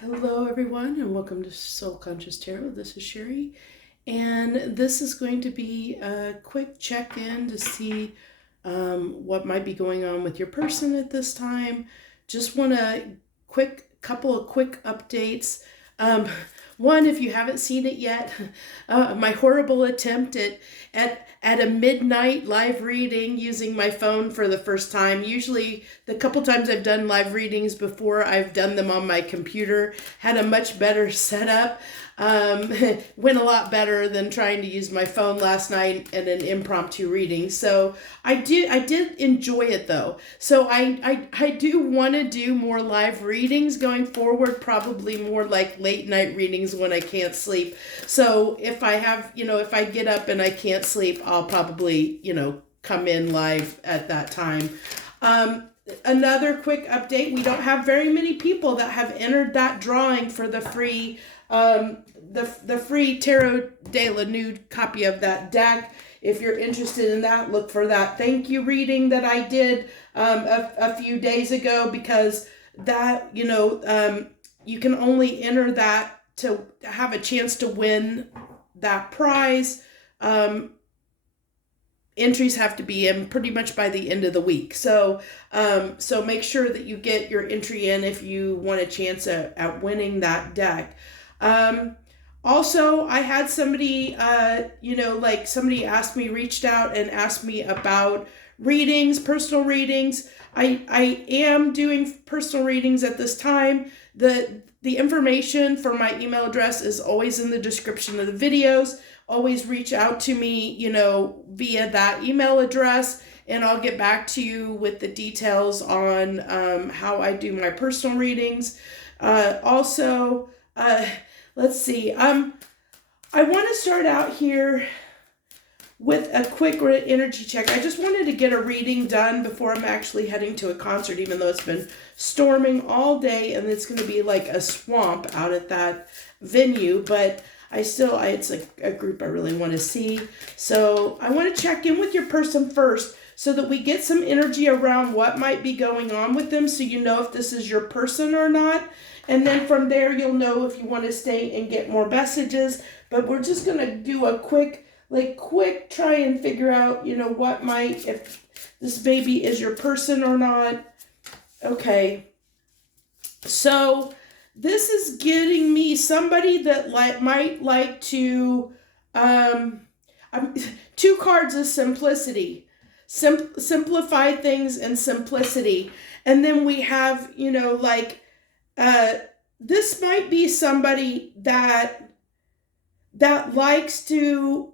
Hello, everyone, and welcome to Soul Conscious Tarot. This is Sherry, and this is going to be a quick check-in to see what might be going on with your person at this time. Just want a couple of quick updates. Um, One, if you haven't seen it yet, my horrible attempt at a midnight live reading using my phone for the first time. Usually, the couple times I've done live readings before, I've done them on my computer, had a much better setup. Went a lot better than trying to use my phone last night in an impromptu reading. So I did enjoy it though. So I do want to do more live readings going forward, probably more like late night readings when I can't sleep. So if I have, if I get up and I can't sleep, I'll probably, come in live at that time. Another quick update, we don't have very many people that have entered that drawing for the free the free Tarot de la Nude copy of that deck. If you're interested in that, look for that thank you reading that I did a few days ago, because that, you can only enter that to have a chance to win that prize. Entries have to be in pretty much by the end of the week. So make sure that you get your entry in if you want a chance at winning that deck. Also, I had somebody, somebody reached out and asked me about readings, personal readings. I am doing personal readings at this time. The information for my email address is always in the description of the videos. Always reach out to me, via that email address, and I'll get back to you with the details on how I do my personal readings. Let's see. I want to start out here with a quick energy check. I just wanted to get a reading done before I'm actually heading to a concert, even though it's been storming all day and it's going to be like a swamp out at that venue. But it's a group I really want to see. So I want to check in with your person first so that we get some energy around what might be going on with them, so you know if this is your person or not. And then from there, you'll know if you want to stay and get more messages. But we're just going to do a quick try and figure out, if this baby is your person or not. Okay. So this is getting me somebody that might like to, two cards of simplicity. Simplify things and simplicity. And then we have, this might be somebody that likes to,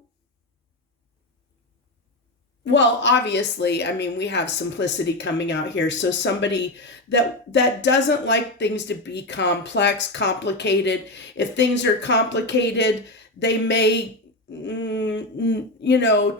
well, obviously, we have simplicity coming out here. So somebody that doesn't like things to be complex, complicated. If things are complicated, they may,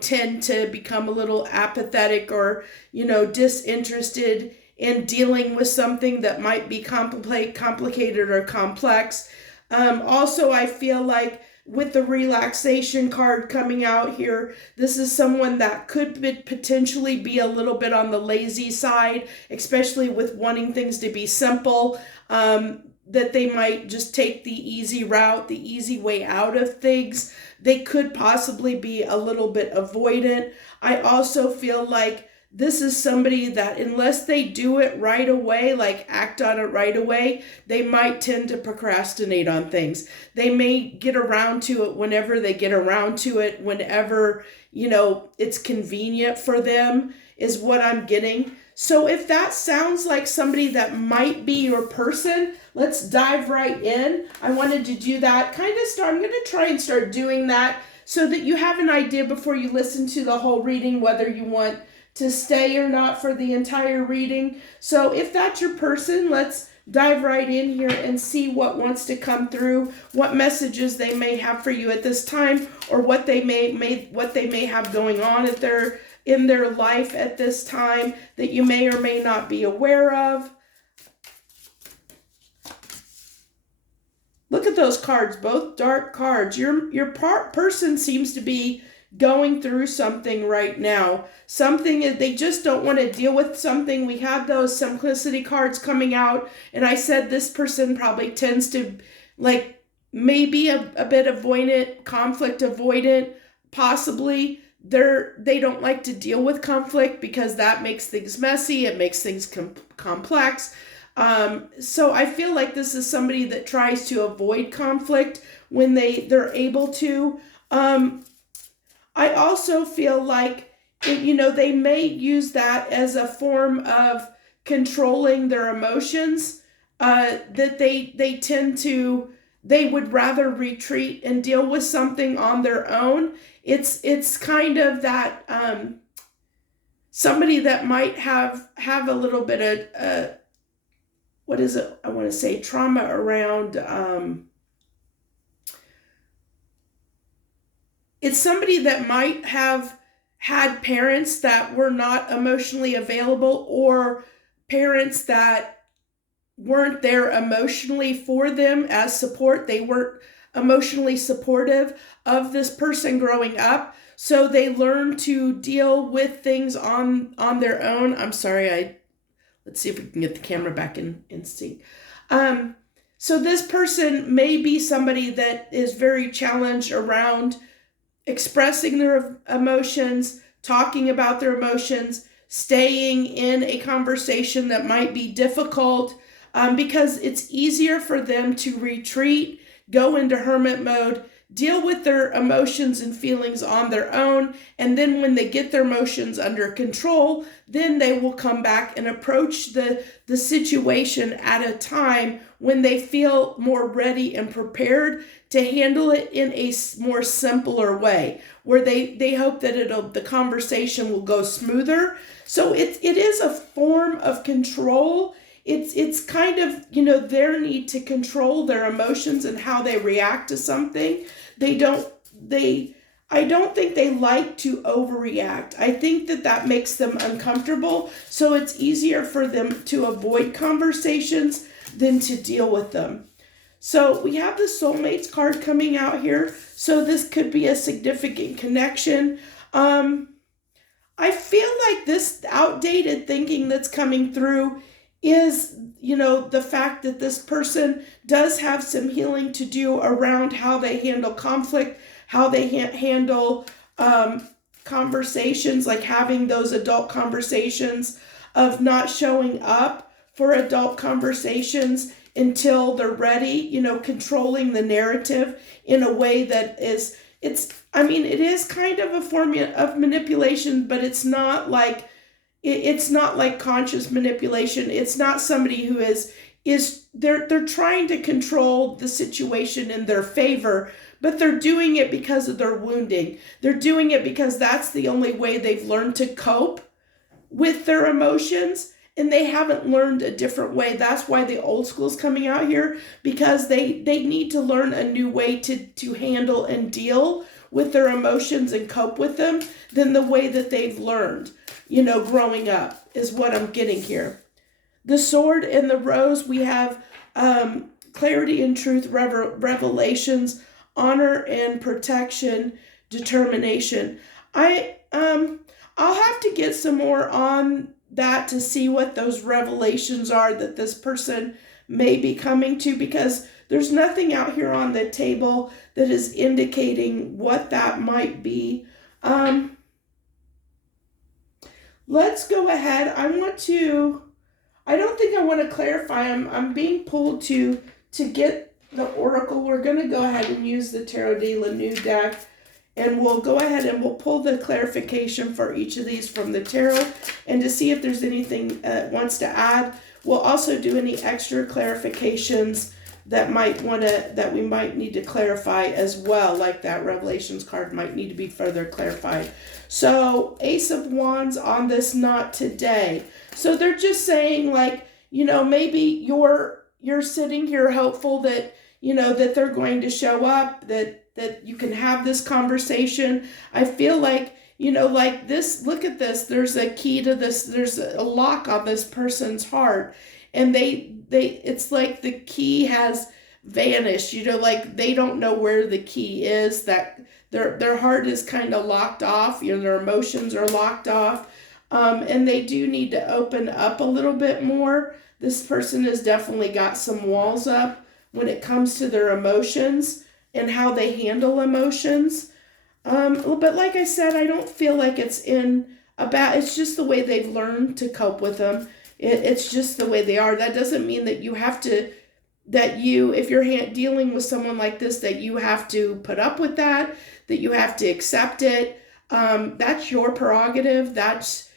tend to become a little apathetic or, disinterested in dealing with something that might be complicated or complex. Also, I feel like with the relaxation card coming out here, this is someone that could potentially be a little bit on the lazy side, especially with wanting things to be simple, that they might just take the easy route, the easy way out of things. They could possibly be a little bit avoidant. I also feel like this is somebody that, unless they do it right away, like act on it right away, they might tend to procrastinate on things. They may get around to it whenever they get around to it, whenever, it's convenient for them, is what I'm getting. So if that sounds like somebody that might be your person, let's dive right in. I wanted to do that. I'm going to try and start doing that so that you have an idea before you listen to the whole reading, whether you want to stay or not for the entire reading. So if that's your person, let's dive right in here and see what wants to come through, what messages they may have for you at this time, or what they may have going on in their life at this time that you may or may not be aware of. Look at those cards, both dark cards. Your person seems to be going through something right now. Something they just don't want to deal with something. We had those simplicity cards coming out, and I said this person probably tends to like maybe a bit avoidant, conflict avoidant, possibly. They don't like to deal with conflict because that makes things messy. It makes things complex. So I feel like this is somebody that tries to avoid conflict when they're able to. I also feel like, they may use that as a form of controlling their emotions, that they tend to, they would rather retreat and deal with something on their own. It's kind of that, somebody that might have a little bit of, what is it? I want to say trauma around, it's somebody that might have had parents that were not emotionally available, or parents that weren't there emotionally for them as support. They weren't emotionally supportive of this person growing up. So they learn to deal with things on their own. I'm sorry, let's see if we can get the camera back in sync. So this person may be somebody that is very challenged around expressing their emotions, talking about their emotions, staying in a conversation that might be difficult, because it's easier for them to retreat, go into hermit mode, deal with their emotions and feelings on their own, and then when they get their emotions under control, then they will come back and approach the situation at a time when they feel more ready and prepared to handle it in a more simpler way, where they hope that the conversation will go smoother. So it is a form of control. It's kind of, their need to control their emotions and how they react to something. I don't think they like to overreact. I think that makes them uncomfortable. So it's easier for them to avoid conversations than to deal with them. So we have the soulmates card coming out here. So this could be a significant connection. I feel like this outdated thinking that's coming through is, the fact that this person does have some healing to do around how they handle conflict, how they handle conversations, like having those adult conversations, of not showing up for adult conversations until they're ready, controlling the narrative in a way that is, it is kind of a form of manipulation, but it's not like conscious manipulation. It's not somebody who they're trying to control the situation in their favor, but they're doing it because of their wounding. They're doing it because that's the only way they've learned to cope with their emotions, and they haven't learned a different way. That's why the old school's coming out here, because they need to learn a new way to handle and deal with their emotions and cope with them than the way that they've learned, growing up, is what I'm getting here. The sword and the rose, we have clarity and truth, revelations, honor and protection, determination. I'll have to get some more on that to see what those revelations are that this person may be coming to, because there's nothing out here on the table that is indicating what that might be. Let's go ahead. I don't think I want to clarify. I'm being pulled to get the oracle. We're going to go ahead and use the Tarot de la New deck, and we'll go ahead and we'll pull the clarification for each of these from the tarot, and to see if there's anything wants to add. We'll also do any extra clarifications that we might need to clarify as well, like that Revelations card might need to be further clarified. So Ace of Wands on this not today. So they're just saying, like, maybe you're sitting here hopeful that, that they're going to show up, that you can have this conversation. I feel like, like this, look at this, there's a key to this, there's a lock on this person's heart, and it's like the key has vanished, like they don't know where the key is, that their heart is kind of locked off, their emotions are locked off, and they do need to open up a little bit more. This person has definitely got some walls up when it comes to their emotions and how they handle emotions. But like I said, I don't feel like it's it's just the way they've learned to cope with them. It's just the way they are. That doesn't mean that you have to, if you're dealing with someone like this, that you have to put up with that you have to accept it. That's your prerogative. That's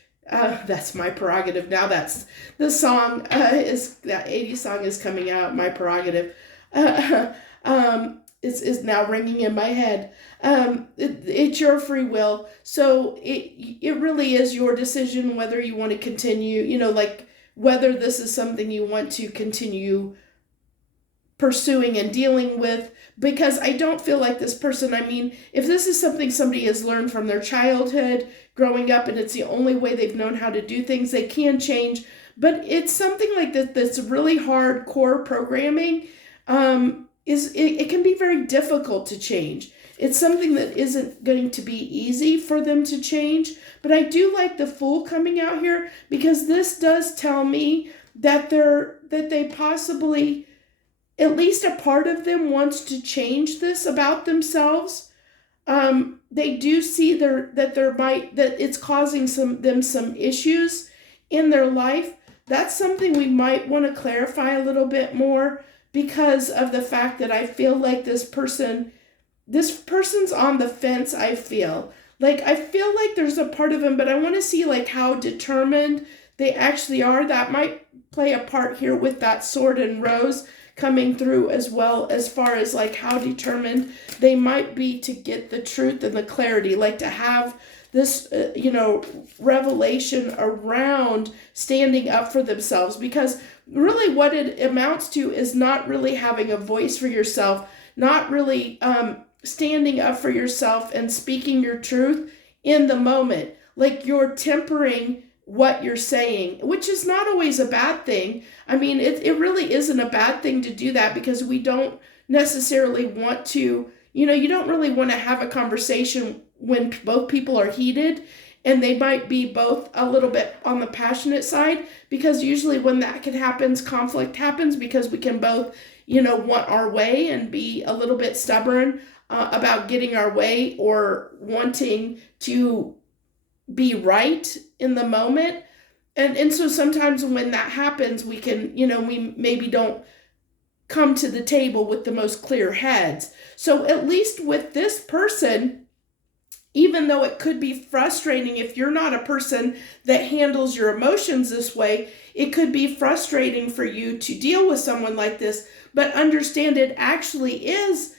my prerogative. Now that's the song, that 80s song is coming out, My Prerogative. Is now ringing in my head. It's your free will. So it really is your decision whether you want to continue, like whether this is something you want to continue pursuing and dealing with, because I don't feel like this person, if this is something somebody has learned from their childhood, growing up, and it's the only way they've known how to do things, they can change. But it's something like that's really hardcore programming. It can be very difficult to change. It's something that isn't going to be easy for them to change. But I do like the Fool coming out here, because this does tell me that they possibly, at least a part of them wants to change this about themselves. They do see that it's causing some issues in their life. That's something we might want to clarify a little bit more, because of the fact that I feel like this person's on the fence. I feel like there's a part of them, but I want to see like how determined they actually are. That might play a part here with that Sword and Rose coming through, as well, as far as like how determined they might be to get the truth and the clarity, like to have this, revelation around standing up for themselves. Because really what it amounts to is not really having a voice for yourself, not really standing up for yourself and speaking your truth in the moment. Like you're tempering what you're saying, which is not always a bad thing. It really isn't a bad thing to do that, because we don't necessarily want to, you don't really want to have a conversation when both people are heated and they might be both a little bit on the passionate side, because usually when that happens, conflict happens, because we can both, want our way and be a little bit stubborn about getting our way, or wanting to be right in the moment. And so sometimes when that happens, we can, we maybe don't come to the table with the most clear heads. So at least with this person, even though it could be frustrating if you're not a person that handles your emotions this way, it could be frustrating for you to deal with someone like this, but understand it actually is,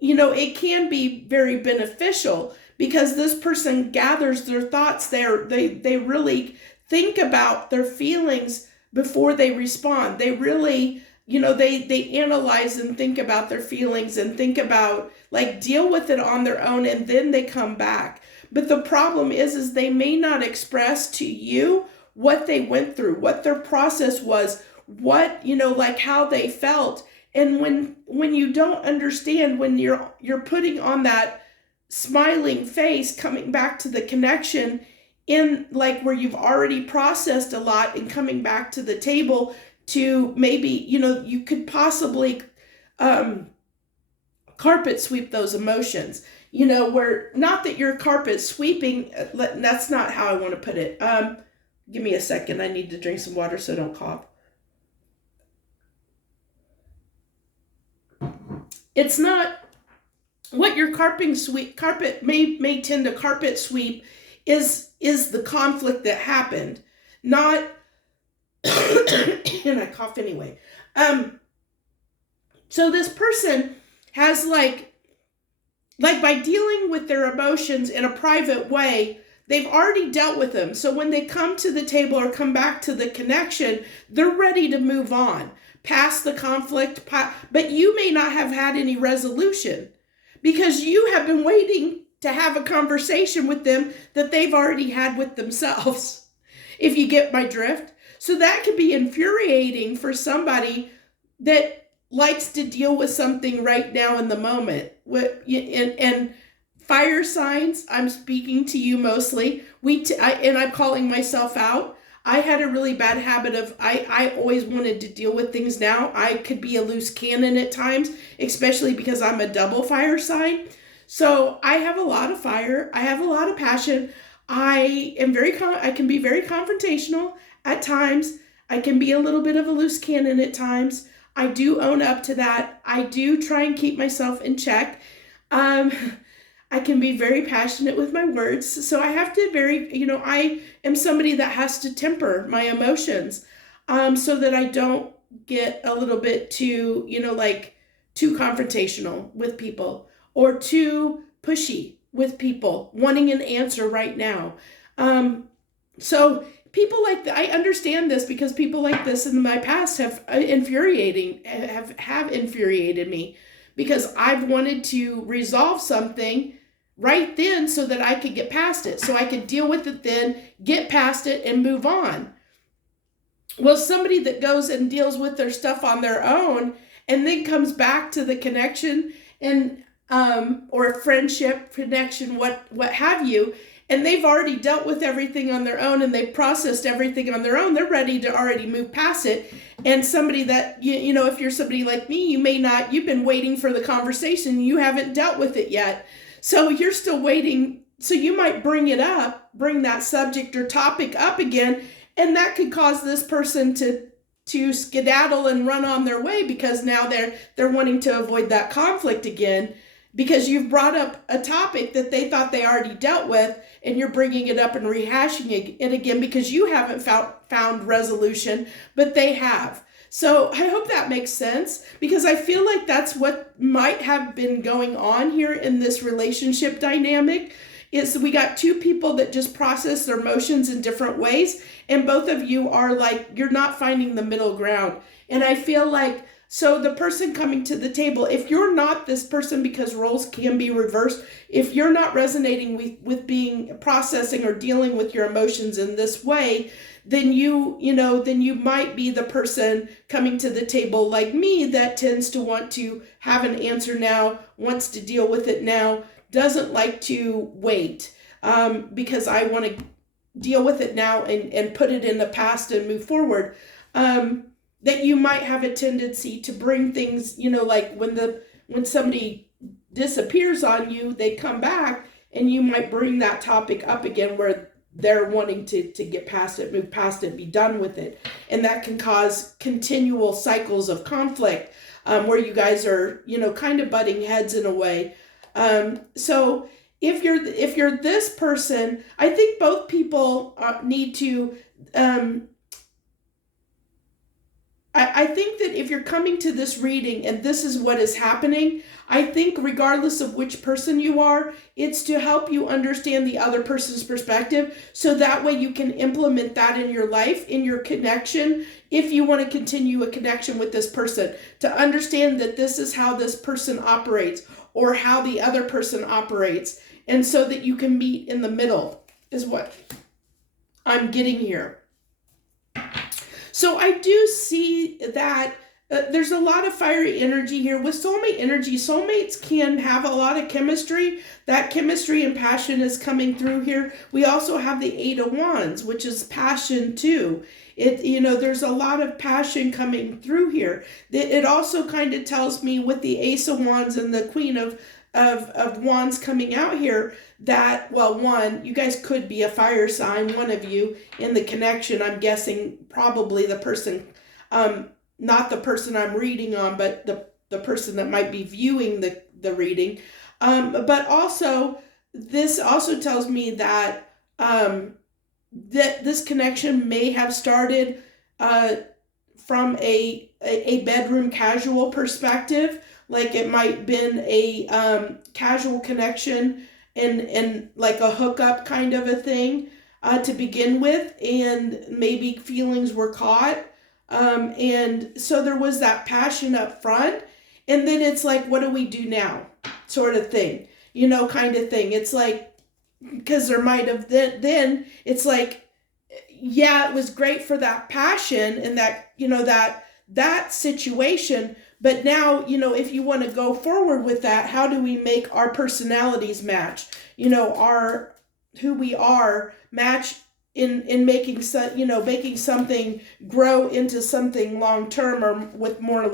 it can be very beneficial, because this person gathers their thoughts. They really think about their feelings before they respond. They really, they analyze and think about their feelings and think about, like, deal with it on their own, and then they come back. But the problem is they may not express to you what they went through, what their process was, what, like how they felt. And when you don't understand, when you're putting on that smiling face, coming back to the connection in like where you've already processed a lot, and coming back to the table to maybe, you could possibly carpet sweep those emotions, where, not that you're carpet sweeping, that's not how I want to put it. Give me a second. I need to drink some water so I don't cough. It's not what your carpet may tend to carpet sweep is the conflict that happened, not and I cough anyway. So this person has like by dealing with their emotions in a private way, they've already dealt with them. So when they come to the table or come back to the connection, they're ready to move on past the conflict, but you may not have had any resolution, because you have been waiting to have a conversation with them that they've already had with themselves, if you get my drift. So that can be infuriating for somebody that likes to deal with something right now in the moment. And fire signs, I'm speaking to you mostly. And I'm calling myself out. I had a really bad habit of I always wanted to deal with things now. I could be a loose cannon at times, especially because I'm a double fire sign. So I have a lot of fire. I have a lot of passion. I can be very confrontational at times. I can be a little bit of a loose cannon at times. I do own up to that. I do try and keep myself in check. Um, I can be very passionate with my words. So I have to I am somebody that has to temper my emotions, so that I don't get a little bit too, too confrontational with people or too pushy with people wanting an answer right now. So people like that, I understand this because people like this in my past have infuriated me because I've wanted to resolve something right then so that I could get past it, so I could deal with it then, get past it, and move on. Well, somebody that goes and deals with their stuff on their own and then comes back to the connection and or friendship connection, what have you, and they've already dealt with everything on their own and they've processed everything on their own, they're ready to already move past it. And somebody that, if you're somebody like me, you've been waiting for the conversation, you haven't dealt with it yet. So you're still waiting. So you might bring that subject or topic up again, and that could cause this person to skedaddle and run on their way because now they're wanting to avoid that conflict again because you've brought up a topic that they thought they already dealt with, and you're bringing it up and rehashing it again because you haven't found resolution, but they have. So I hope that makes sense, because I feel like that's what might have been going on here in this relationship dynamic. Is we got two people that just process their emotions in different ways, and both of you are like, you're not finding the middle ground. And I feel like, so the person coming to the table, if you're not this person, because roles can be reversed, if you're not resonating with being processing or dealing with your emotions in this way, then you might be the person coming to the table like me that tends to want to have an answer now, wants to deal with it now, doesn't like to wait, because I want to deal with it now and put it in the past and move forward. That you might have a tendency to bring things, like when somebody disappears on you, they come back, and you might bring that topic up again where they're wanting to get past it, move past it, be done with it. And that can cause continual cycles of conflict, where you guys are, kind of butting heads in a way. So if you're this person, I think both people need to, I think that if you're coming to this reading and this is what is happening, I think regardless of which person you are, it's to help you understand the other person's perspective, so that way you can implement that in your life, in your connection, if you want to continue a connection with this person, to understand that this is how this person operates or how the other person operates, and so that you can meet in the middle is what I'm getting here. So I do see that there's a lot of fiery energy here. With soulmate energy, soulmates can have a lot of chemistry. That chemistry and passion is coming through here. We also have the Eight of Wands, which is passion too. There's a lot of passion coming through here. It also kind of tells me with the Ace of Wands and the Queen of Wands coming out here that, well, one, you guys could be a fire sign, one of you in the connection. I'm guessing probably the person, not the person I'm reading on, but the person that might be viewing the reading. But also, this also tells me that that this connection may have started from a bedroom casual perspective. Like it might have been a casual connection and like a hookup kind of a thing to begin with, and maybe feelings were caught. And so there was that passion up front, and then it's like, what do we do now? Sort of thing, kind of thing. It's like, because there might have then it's like, yeah, it was great for that passion and that, that situation, But now, if you want to go forward with that, how do we make our personalities match? Our who we are match in making making something grow into something long term or with more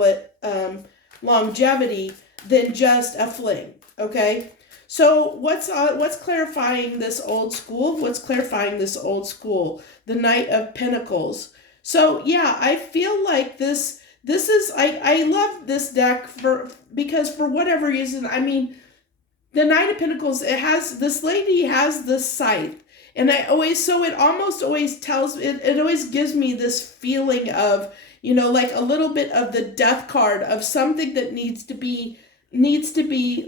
longevity than just a fling. Okay. So what's clarifying this old school? What's clarifying this old school? The Knight of Pentacles. So yeah, I feel like this is I love this deck because for whatever reason, I mean, the Knight of Pentacles, this lady has this scythe. And it almost always it always gives me this feeling of, like a little bit of the death card of something that needs to be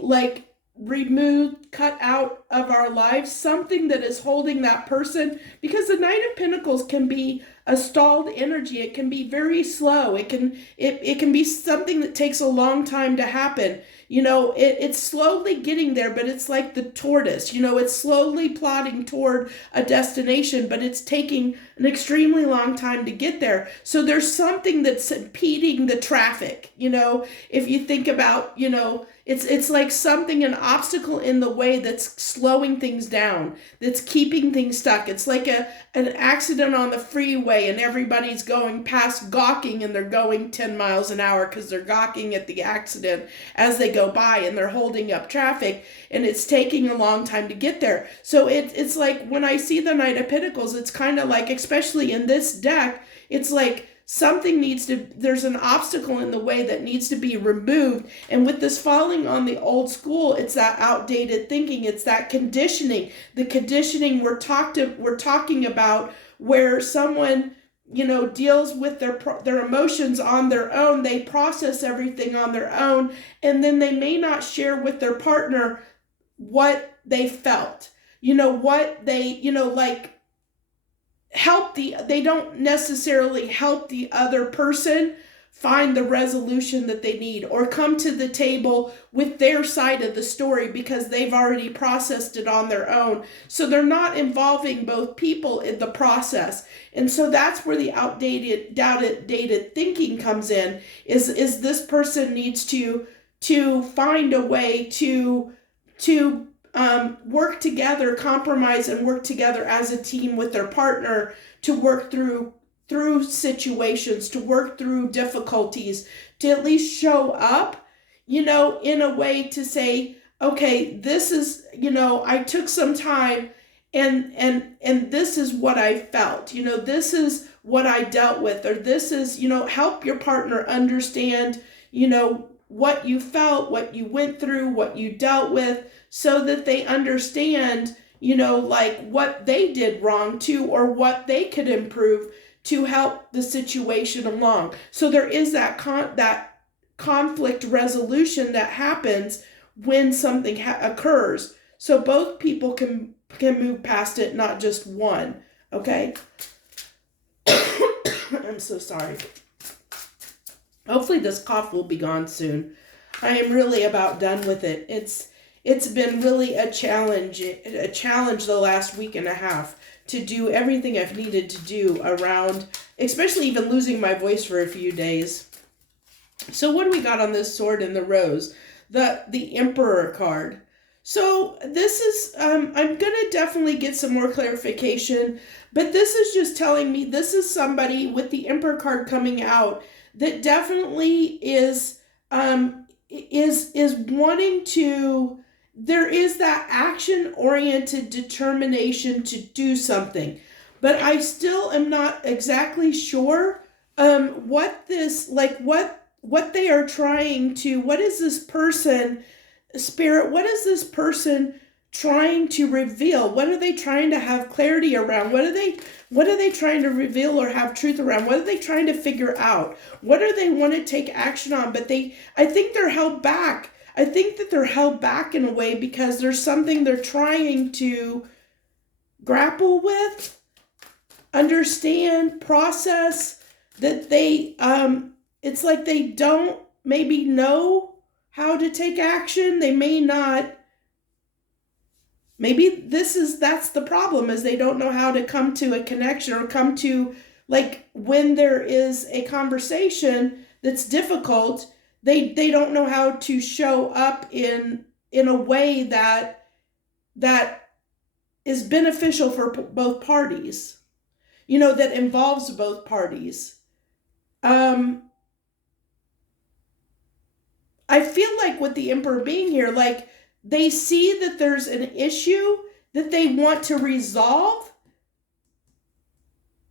like removed, cut out of our lives, something that is holding that person, because the Knight of Pentacles can be a stalled energy. It can be very slow. It can be something that takes a long time to happen. It's slowly getting there, but it's like the tortoise. It's slowly plodding toward a destination, but it's taking an extremely long time to get there. So there's something that's impeding the traffic. If you think about, it's like something, an obstacle in the way that's slowing things down, that's keeping things stuck. It's like an accident on the freeway and everybody's going past gawking and they're going 10 miles an hour because they're gawking at the accident as they go by and they're holding up traffic and it's taking a long time to get there. So it's like when I see the Knight of Pentacles, it's kind of like, especially in this deck, it's like there's an obstacle in the way that needs to be removed. And with this falling on the old school, it's that outdated thinking. It's that conditioning. The conditioning we're talking about, where someone, deals with their emotions on their own. They process everything on their own. And then they may not share with their partner what they felt, what they, like, they don't necessarily help the other person find the resolution that they need or come to the table with their side of the story because they've already processed it on their own. So they're not involving both people in the process. And so that's where the outdated thinking comes in, is this person needs to find a way to work together, compromise and work together as a team with their partner to work through situations, to work through difficulties, to at least show up, in a way to say, okay, this is, I took some time and this is what I felt, this is what I dealt with, or this is, help your partner understand, what you felt, what you went through, what you dealt with, so that they understand, like what they did wrong too, or what they could improve to help the situation along. So there is that conflict resolution that happens when something occurs. So both people can move past it, not just one. Okay? I'm so sorry. Hopefully this cough will be gone soon. I am really about done with it. It's been really a challenge the last week and a half to do everything I've needed to do around, especially even losing my voice for a few days. So what do we got on this Sword and the Rose? The Emperor card. So this is, I'm going to definitely get some more clarification, but this is just telling me this is somebody with the Emperor card coming out that definitely is wanting to, there is that action-oriented determination to do something. But I still am not exactly sure what this, like what they are trying to, what is this person, Spirit, what is this person trying to reveal? What are they trying to have clarity around? What are they trying to reveal or have truth around? What are they trying to figure out? What do they want to take action on? But I think they're held back. I think that they're held back in a way because there's something they're trying to grapple with, understand, process, that they, it's like they don't maybe know how to take action. They may not. Maybe that's the problem, is they don't know how to come to a connection or come to, like, when there is a conversation that's difficult, they don't know how to show up in a way that is beneficial for both parties, that involves both parties. I feel like with the Emperor being here, like they see that there's an issue that they want to resolve.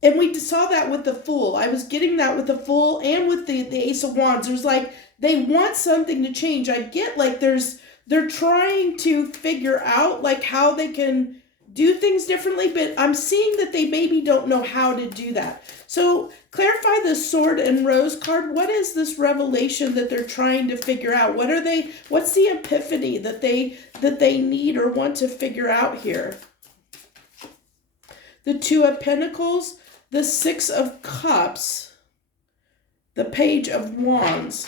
And we saw that with the Fool. I was getting that with the Fool and with the Ace of Wands. There's like, they want something to change. I get like they're trying to figure out like how they can do things differently, but I'm seeing that they maybe don't know how to do that. So clarify the Sword and Rose card. What is this revelation that they're trying to figure out? What's the epiphany that they need or want to figure out here? The Two of Pentacles, the Six of Cups, the Page of Wands.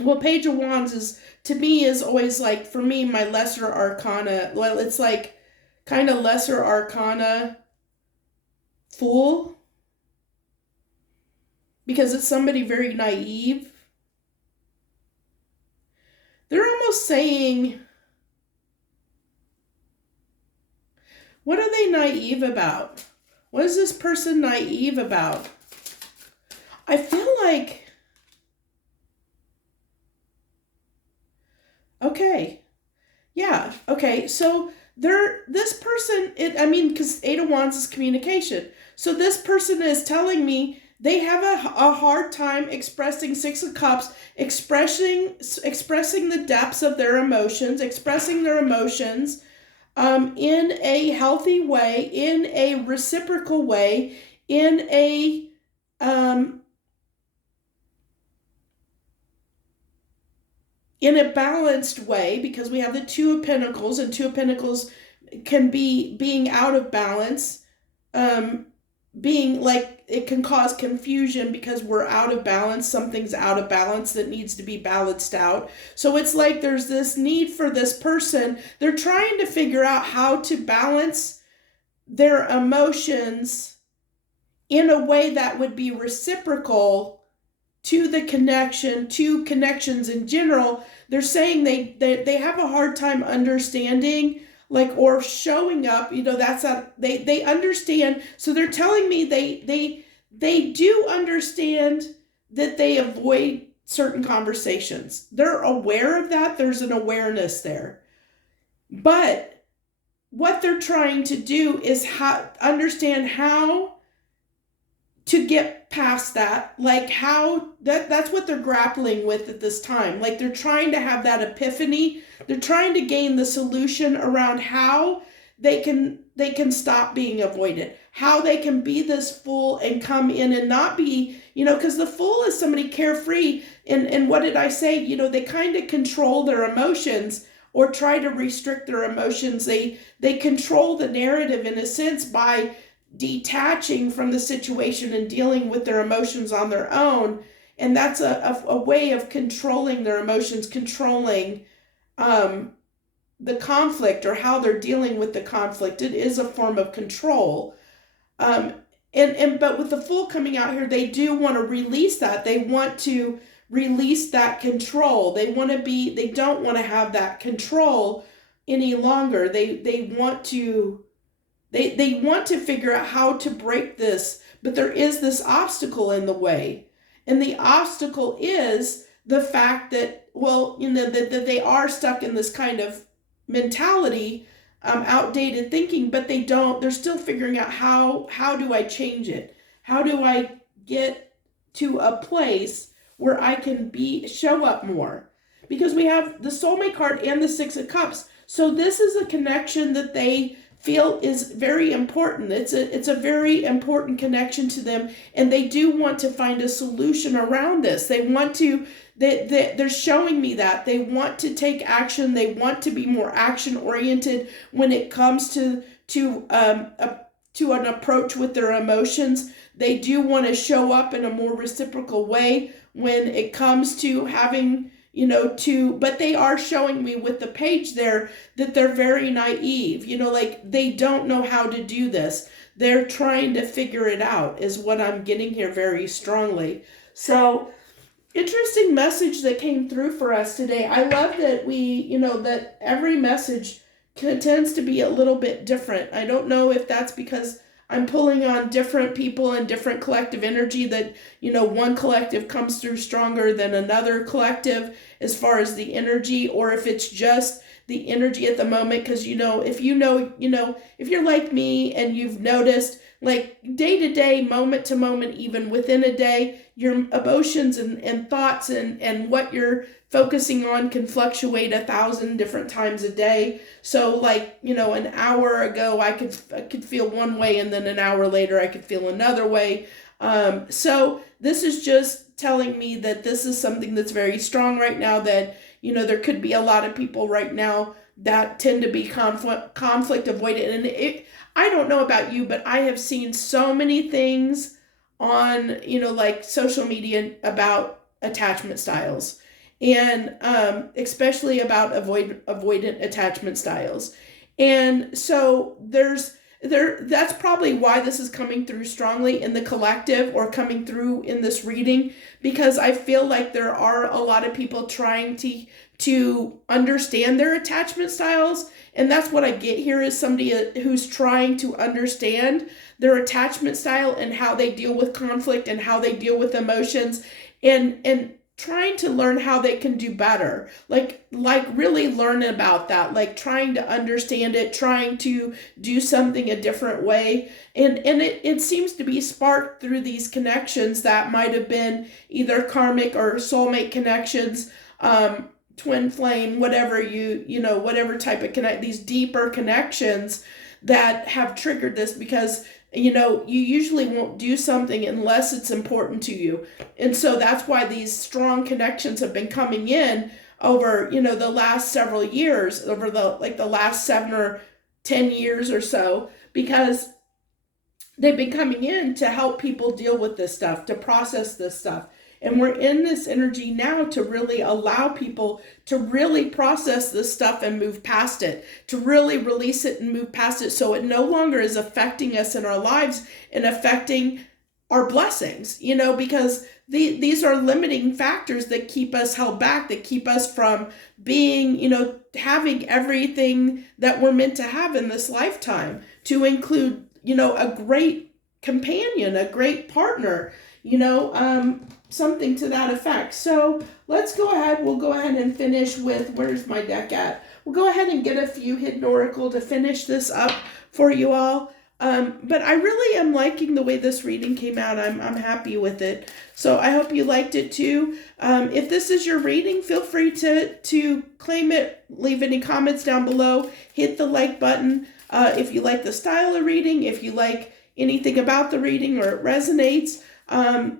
Well, Page of Wands is, to me, is always like, for me, my lesser arcana. Well, it's like kind of lesser arcana Fool, because it's somebody very naive. They're almost saying, what are they naive about? What is this person naive about? I feel like, okay, yeah, okay, so this person, because Eight of Wands is communication. So this person is telling me they have a hard time expressing, Six of Cups, expressing the depths of their emotions, expressing their emotions in a healthy way, in a reciprocal way, in a balanced way, because we have the Two of Pentacles, and Two of Pentacles can be being out of balance, being like, it can cause confusion because we're out of balance. Something's out of balance that needs to be balanced out. So it's like there's this need for this person. They're trying to figure out how to balance their emotions in a way that would be reciprocal to the connection, to connections in general. They're saying they have a hard time understanding, like, or showing up, they understand. So they're telling me they do understand that they avoid certain conversations. They're aware of that. There's an awareness there. But what they're trying to do is understand how to get past that, like how that's what they're grappling with at this time. Like they're trying to have that epiphany. They're trying to gain the solution around how they can stop being avoided, how they can be this Fool and come in and not be, because the Fool is somebody carefree. And what did I say? They kind of control their emotions or try to restrict their emotions. They control the narrative in a sense by detaching from the situation and dealing with their emotions on their own. And that's a way of controlling their emotions, controlling the conflict or how they're dealing with the conflict. It is a form of control. But with the Fool coming out here, they do want to release that. They want to release that control. They don't want to have that control any longer. They want to figure out how to break this, but there is this obstacle in the way. And the obstacle is the fact that, that they are stuck in this kind of mentality, outdated thinking, but they're still figuring out how do I change it? How do I get to a place where I can show up more? Because we have the Soulmate card and the Six of Cups. So this is a connection that they feel is very important. It's a very important connection to them, and they do want to find a solution around this. They're showing me that they want to take action. They want to be more action oriented when it comes to an approach with their emotions. They do want to show up in a more reciprocal way when it comes to having, but they are showing me with the page there that they're very naive, like they don't know how to do this. they're trying to figure it out, is what I'm getting here very strongly. So, interesting message that came through for us today. I love that that every message tends to be a little bit different. I don't know if that's because I'm pulling on different people and different collective energy, that, one collective comes through stronger than another collective as far as the energy, or if it's just the energy at the moment. Because, if if you're like me and you've noticed, like day to day, moment to moment, even within a day, your emotions and thoughts and what you're focusing on can fluctuate 1,000 different times a day. So like, an hour ago I could feel one way, and then an hour later I could feel another way. So this is just telling me that this is something that's very strong right now, that, there could be a lot of people right now that tend to be conflict avoidant. And I don't know about you, but I have seen so many things on, like social media about attachment styles, and especially about avoidant attachment styles. And so that's probably why this is coming through strongly in the collective, or coming through in this reading, because I feel like there are a lot of people trying to understand their attachment styles. And that's what I get here, is somebody who's trying to understand their attachment style and how they deal with conflict and how they deal with emotions, and trying to learn how they can do better. Like really learn about that, like trying to understand it, trying to do something a different way. And it seems to be sparked through these connections that might have been either karmic or soulmate connections, twin flame, whatever whatever type of these deeper connections that have triggered this, because you usually won't do something unless it's important to you. And so that's why these strong connections have been coming in over, the last several years, over the last 7 or 10 years or so, because they've been coming in to help people deal with this stuff, to process this stuff. And we're in this energy now to really allow people to really process this stuff and move past it, to really release it and move past it, so it no longer is affecting us in our lives and affecting our blessings, because these are limiting factors that keep us held back, that keep us from being, having everything that we're meant to have in this lifetime, to include, a great companion, a great partner, something to that effect. So let's go ahead. We'll go ahead and finish with, where's my deck at? We'll go ahead and get a few hidden oracle to finish this up for you all. But I really am liking the way this reading came out. I'm happy with it. So I hope you liked it too. If this is your reading, feel free to claim it. Leave any comments down below. Hit the like button. If you like the style of reading, if you like anything about the reading or it resonates,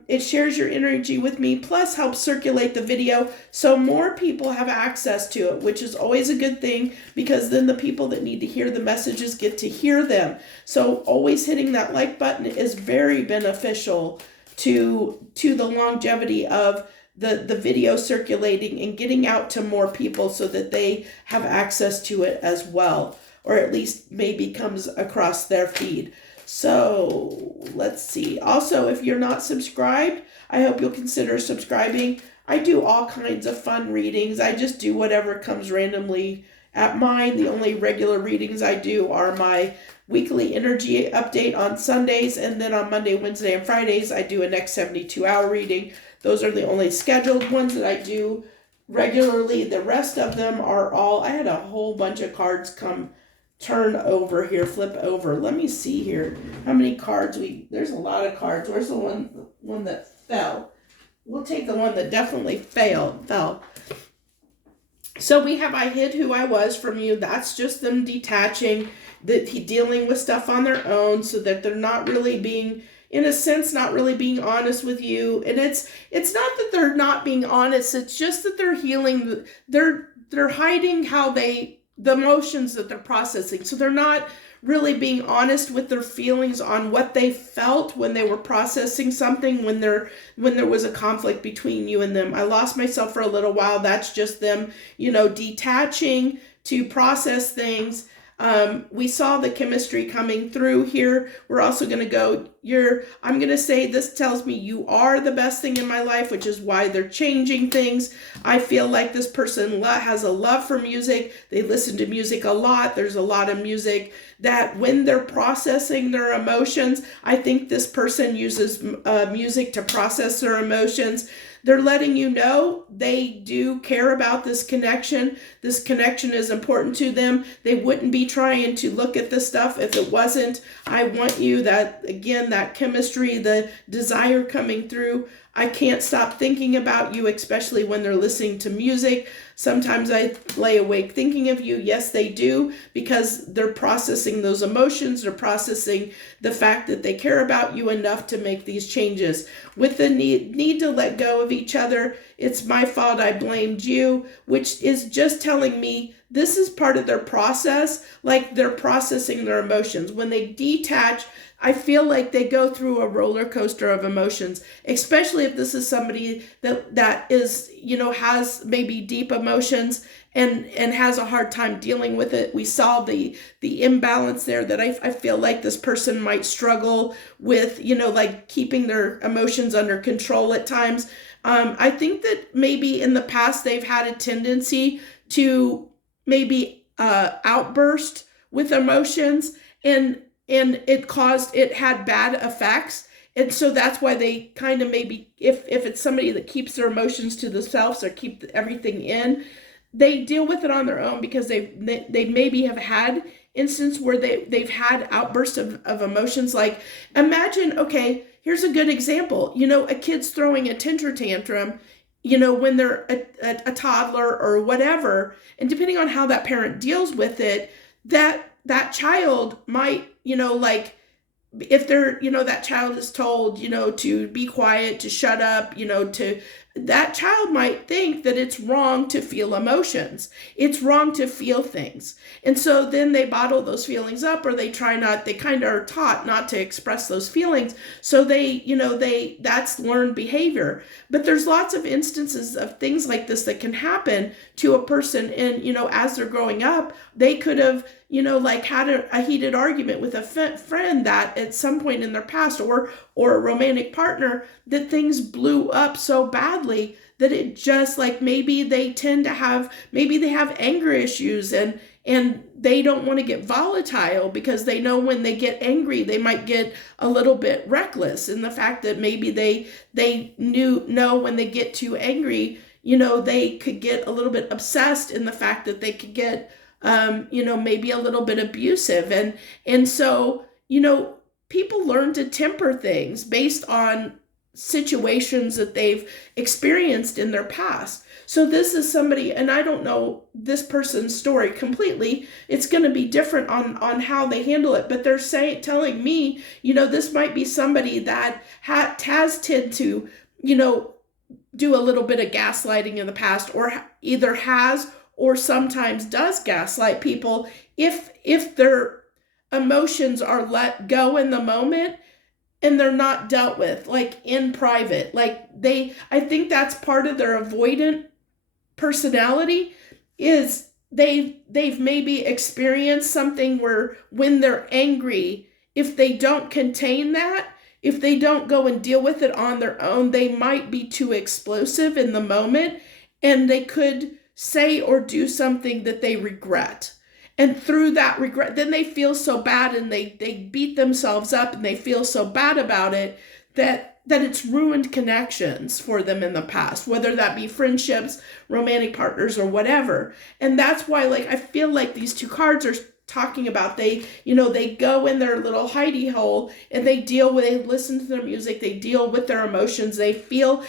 it shares your energy with me, plus helps circulate the video so more people have access to it, which is always a good thing, because then the people that need to hear the messages get to hear them. So always hitting that like button is very beneficial to the longevity of the video circulating and getting out to more people, so that they have access to it as well, or at least maybe comes across their feed. So let's see. Also, if you're not subscribed, I hope you'll consider subscribing. I do all kinds of fun readings. I just do whatever comes randomly at mine. The only regular readings I do are my weekly energy update on Sundays, and then on Monday, Wednesday, and Fridays, I do a next 72-hour reading. Those are the only scheduled ones that I do regularly. The rest of them are all, I had a whole bunch of cards turn over here, flip over. Let me see here how many cards there's a lot of cards. Where's the one that fell? We'll take the one that definitely fell. So we have, I hid who I was from you. That's just them detaching, dealing with stuff on their own, so that they're not really being, in a sense, not really being honest with you. And it's not that they're not being honest. It's just that they're healing. They're hiding the emotions that they're processing. So they're not really being honest with their feelings on what they felt when they were processing something, when there was a conflict between you and them. I lost myself for a little while. That's just them, detaching to process things. We saw the chemistry coming through here. We're also going to go, I'm going to say this tells me you are the best thing in my life, which is why they're changing things. I feel like this person has a love for music. They listen to music a lot. There's a lot of music that when they're processing their emotions, I think this person uses music to process their emotions. They're letting you know they do care about this connection. This connection is important to them. They wouldn't be trying to look at this stuff if it wasn't. I want you, that, again, that chemistry, the desire coming through. I can't stop thinking about you, especially when they're listening to music. Sometimes I lay awake thinking of you. Yes, they do, because they're processing those emotions. They're processing the fact that they care about you enough to make these changes. With the need to let go of each other, it's my fault, I blamed you, which is just telling me this is part of their process, like they're processing their emotions. When they detach, I feel like they go through a roller coaster of emotions, especially if this is somebody that is, has maybe deep emotions and has a hard time dealing with it. We saw the imbalance there that I feel like this person might struggle with, like keeping their emotions under control at times. I think that maybe in the past they've had a tendency to maybe outburst with emotions, and it had bad effects. And so that's why they kind of maybe, if it's somebody that keeps their emotions to themselves or keep everything in, they deal with it on their own, because they maybe have had instances where they've had outbursts of emotions. Like, imagine, okay, here's a good example. A kid's throwing a temper tantrum, when they're a toddler or whatever, and depending on how that parent deals with it, that child might, like, if they're, that child is told, to be quiet, to shut up, that child might think that it's wrong to feel emotions. It's wrong to feel things. And so then they bottle those feelings up, or they kind of are taught not to express those feelings. So that's learned behavior. But there's lots of instances of things like this that can happen to a person. And, as they're growing up, they could have, like had a heated argument with a friend that at some point in their past, or a romantic partner, that things blew up so badly that it just, like, maybe they have anger issues, and they don't want to get volatile, because they know when they get angry, they might get a little bit reckless. And the fact that maybe they know when they get too angry, they could get a little bit obsessed in the fact that they could get, maybe a little bit abusive. And so, people learn to temper things based on situations that they've experienced in their past. So this is somebody, and I don't know this person's story completely. It's going to be different on how they handle it, but they're telling me, this might be somebody that has tended to, do a little bit of gaslighting in the past, or either has or sometimes does gaslight people if their emotions are let go in the moment and they're not dealt with, like, in private. Like, I think that's part of their avoidant personality, is they've maybe experienced something where when they're angry, if they don't contain that, if they don't go and deal with it on their own, they might be too explosive in the moment, and they could say or do something that they regret. And through that regret, then they feel so bad, and they beat themselves up, and they feel so bad about it that it's ruined connections for them in the past, whether that be friendships, romantic partners, or whatever. And that's why, like, I feel like these two cards are talking about, they go in their little hidey hole, and they listen to their music, they deal with their emotions, they feel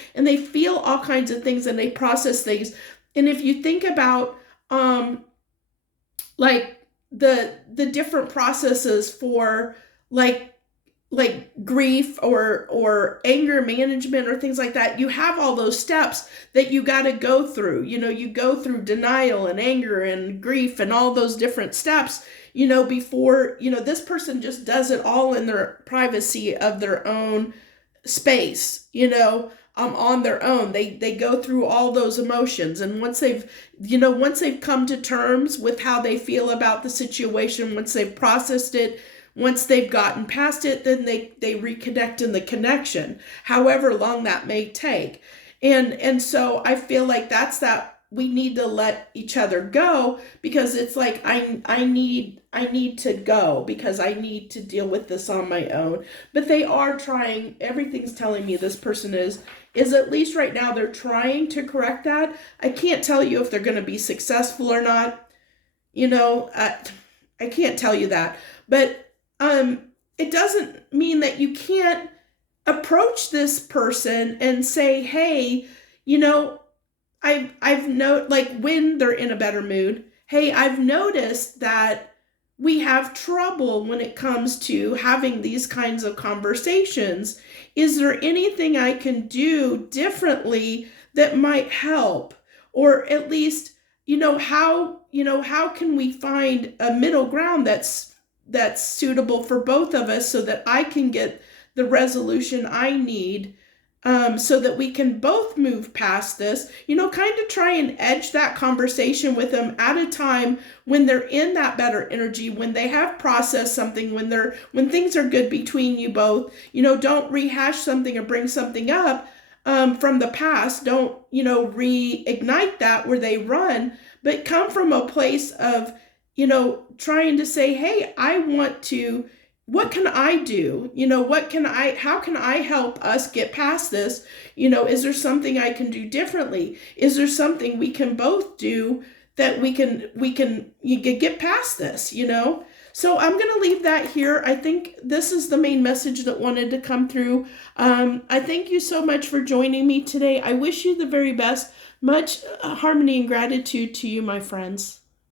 all kinds of things, and they process things. And if you think about, like, the different processes for, like grief or anger management or things like that, you have all those steps that you got to go through. You go through denial and anger and grief and all those different steps, before, this person just does it all in their privacy of their own space, on their own. They go through all those emotions, and once they've come to terms with how they feel about the situation, once they've processed it, once they've gotten past it, then they reconnect in the connection, however long that may take. And so I feel like that's that we need to let each other go, because it's like I need to go because I need to deal with this on my own. But they are trying. Everything's telling me this person is at least right now they're trying to correct that. I can't tell you if they're going to be successful or not. I can't tell you that. But it doesn't mean that you can't approach this person and say, hey, like when they're in a better mood, hey, I've noticed that we have trouble when it comes to having these kinds of conversations. Is there anything I can do differently that might help? Or at least, how can we find a middle ground that's suitable for both of us so that I can get the resolution I need, so that we can both move past this, kind of try and edge that conversation with them at a time when they're in that better energy, when they have processed something, when things are good between you both. Don't rehash something or bring something up from the past. Don't, reignite that where they run, but come from a place of, trying to say, hey, what can I do? How can I help us get past this? Is there something I can do differently? Is there something we can both do that you can get past this, So I'm going to leave that here. I think this is the main message that wanted to come through. I thank you so much for joining me today. I wish you the very best. Much harmony and gratitude to you, my friends.